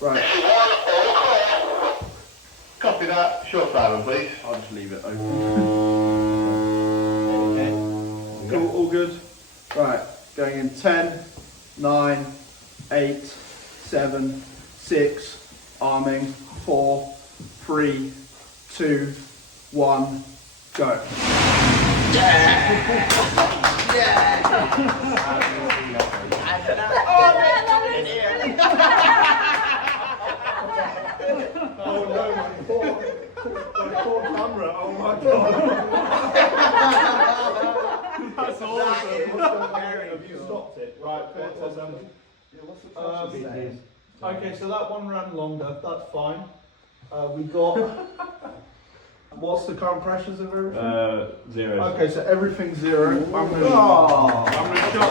Right. Copy that. Short silent, please. I'll just leave it open. Okay. Cool, all good. Right, going in 10, 9, 8, 7, 6, arming, 4, 3, 2, 1, go. Oh no, my poor camera. Oh my god. That's awesome. Have you stopped it? Right, okay, so that one ran longer, that's fine. We got, what's the current pressures of everything? 0. Okay, so everything's 0. I'm going to shut